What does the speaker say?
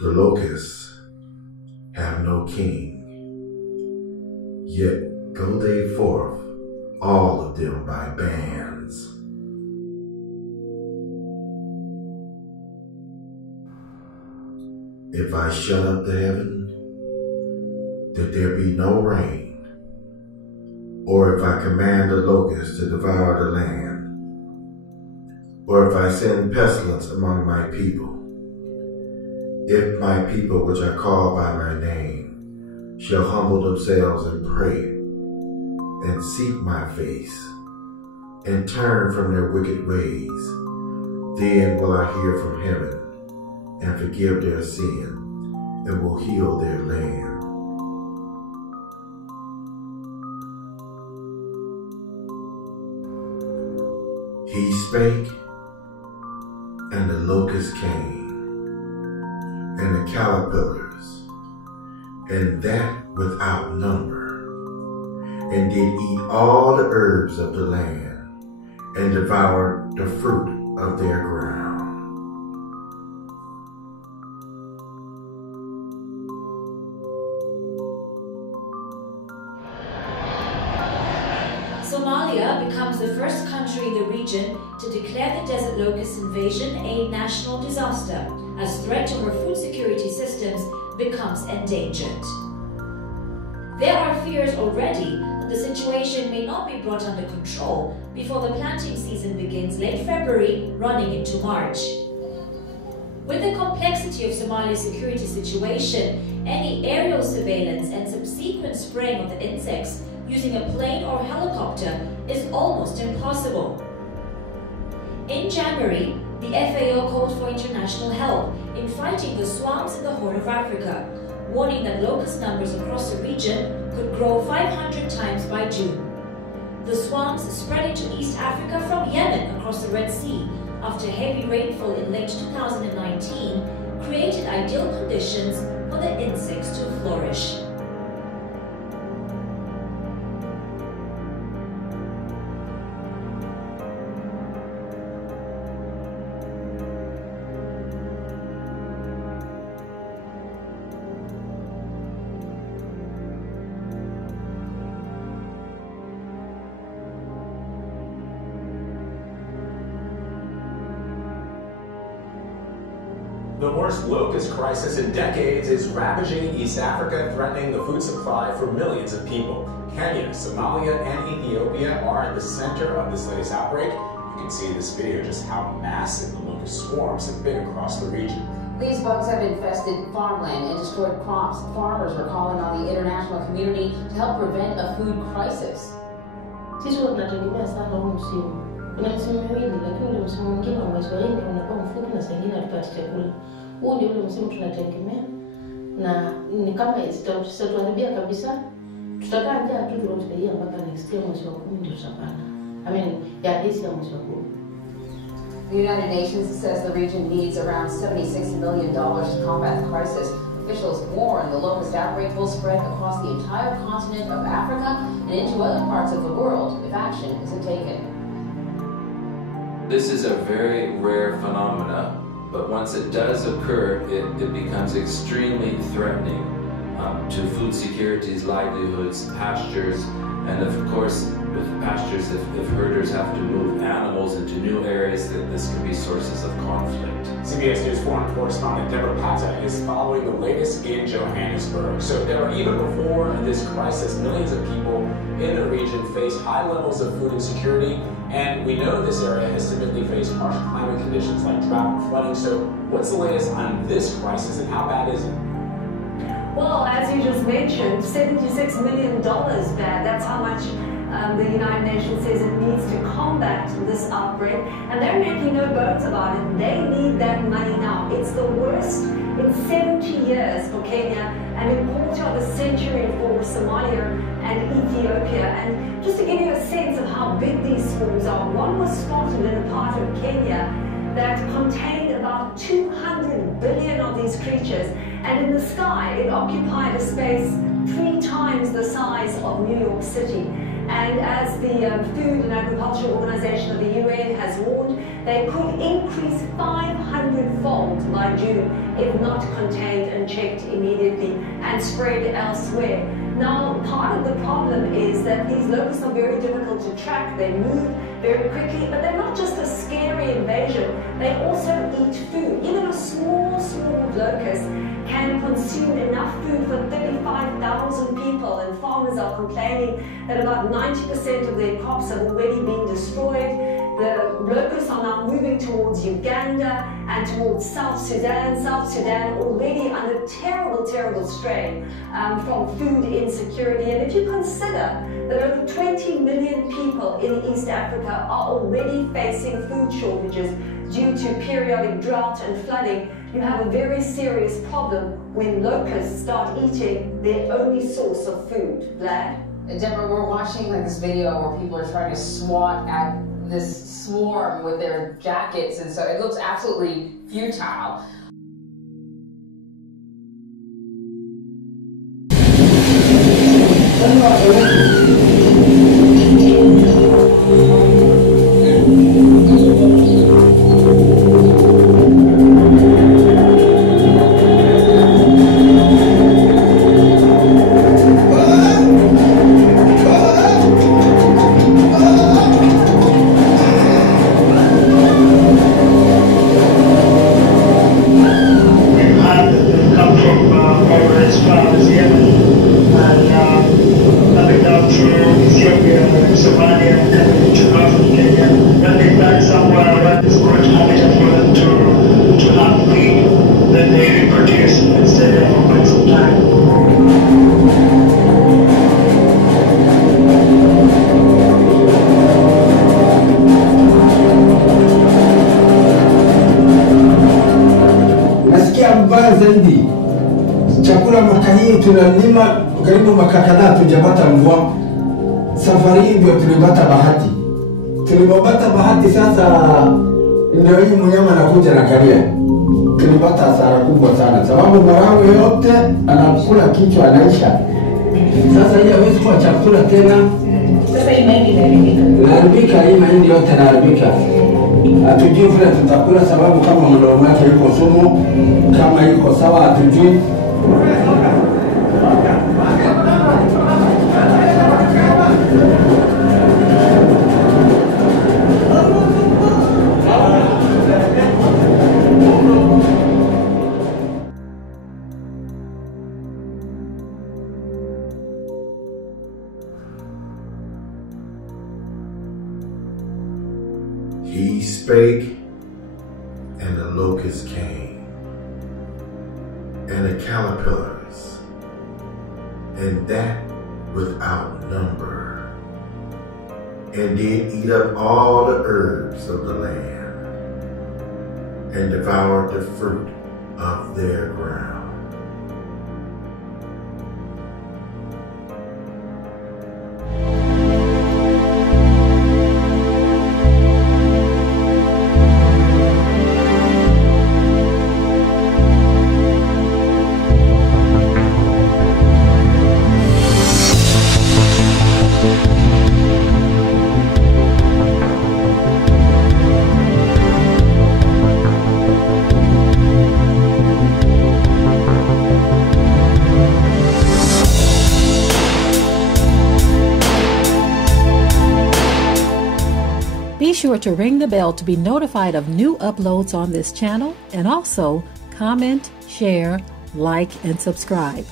The locusts have no king, yet go they forth, all of them by bands. If I shut up the heaven, that there be no rain, or if I command the locusts to devour the land, or if I send pestilence among my people, if my people which are called by my name shall humble themselves and pray, and seek my face, and turn from their wicked ways, then will I hear from heaven, and forgive their sin, and will heal their land. He spake, and the locusts came, and the caterpillars, and that without number, and did eat all the herbs of the land, and devoured the fruit of their ground. Somalia becomes the first country in the region to declare the desert locust invasion a national disaster, as threat to her food security systems becomes endangered. There are fears already that the situation may not be brought under control before the planting season begins late February, running into March. With the complexity of Somalia's security situation, any aerial surveillance and subsequent spraying of the insects using a plane or helicopter is almost impossible. In January, the FAO called for international help in fighting the swarms in the Horn of Africa, warning that locust numbers across the region could grow 500 times by June. The swarms spread into East Africa from Yemen across the Red Sea after heavy rainfall in late 2019 created ideal conditions for the insects to flourish. The worst locust crisis in decades is ravaging East Africa, threatening the food supply for millions of people. Kenya, Somalia, and Ethiopia are at the center of this latest outbreak. You can see in this video just how massive the locust swarms have been across the region. These bugs have infested farmland and destroyed crops. Farmers are calling on the international community to help prevent a food crisis. Sisi tunategemea sana huu msimu. Kuna msimu miwili, lakini ule msimu mwingine wa mwezi wa 4 unakuwa mfupi na saa nyingine hatupati chakula. Huu ndio ule msimu tunategemea, na ni kama sitatuharibia kabisa. Tutakaa njaa tu tunategemea mpaka next year mwezi wa 10 ndio tutapata. This year mwezi wa 10. The United Nations says the region needs around $76 million to combat the crisis. Officials warn the locust outbreak will spread across the entire continent of Africa and into other parts of the world if action isn't taken. This is a very rare phenomena, but once it does occur, it becomes extremely threatening to food securities, livelihoods, pastures, and of course, with pastures, if herders have to move animals into new areas, then this can be sources of conflict. CBS News foreign correspondent Deborah Pata is following the latest in Johannesburg. So Deborah, even before this crisis, millions of people in the region face high levels of food insecurity, and we know this area has typically faced harsh climate conditions like drought and flooding. So what's the latest on this crisis and how bad is it? Well, as you just mentioned, $76 million bad. That's how much the United Nations says it needs to combat this outbreak. And they're making no bones about it. They need that money now. It's the worst in 70 years for Kenya and in quarter of a century for Somalia and Ethiopia. And just to give you a sense of how big these swarms are, one was spotted in a part of Kenya that contained about 200 billion of these creatures, and in the sky it occupied a space 3 times the size of New York City. And as the Food and Agriculture Organization of the UN has warned, they could increase 500-fold by June if not contained and checked immediately and spread elsewhere. Now, part of the problem is that these locusts are very difficult to track. They move very quickly, but they're not just a scary invasion. They also eat food. Even a small locust can consume enough food for 35,000 people, and farmers are complaining that about 90% of their crops have already been destroyed. The locusts are now moving towards Uganda and towards South Sudan. South Sudan already under terrible strain from food insecurity. And if you consider that over 20 million people in East Africa are already facing food shortages due to periodic drought and flooding, you have a very serious problem when locusts start eating their only source of food. Vlad? Deborah, we're watching this video where people are trying to swat at this swarm with their jackets, and so it looks absolutely futile. Chakula mwaka hii tunalima karibu mwaka kadhaa tujapata mvua. Safari hii ndio tulipata bahati. Tulipopata bahati sasa ndio hii mnyama anakuja na kalia. Tulipata hasara kubwa sana sababu marago yote anakula kichwa anaisha. Sasa hii hawezi kuwa chakula tena. Sasa hii mahindi inaharibika. Inaharibika, hii mahindi yote inaharibika. Hatujui vile tutakula sababu kama mdomo wake yuko sumu, kama yuko sawa hatujui. He spake, and the locusts came, and the caterpillars, and that without number, and did eat up all the herbs of the land, and devoured the fruit of their ground. Be sure to ring the bell to be notified of new uploads on this channel, and also comment, share, like, and subscribe.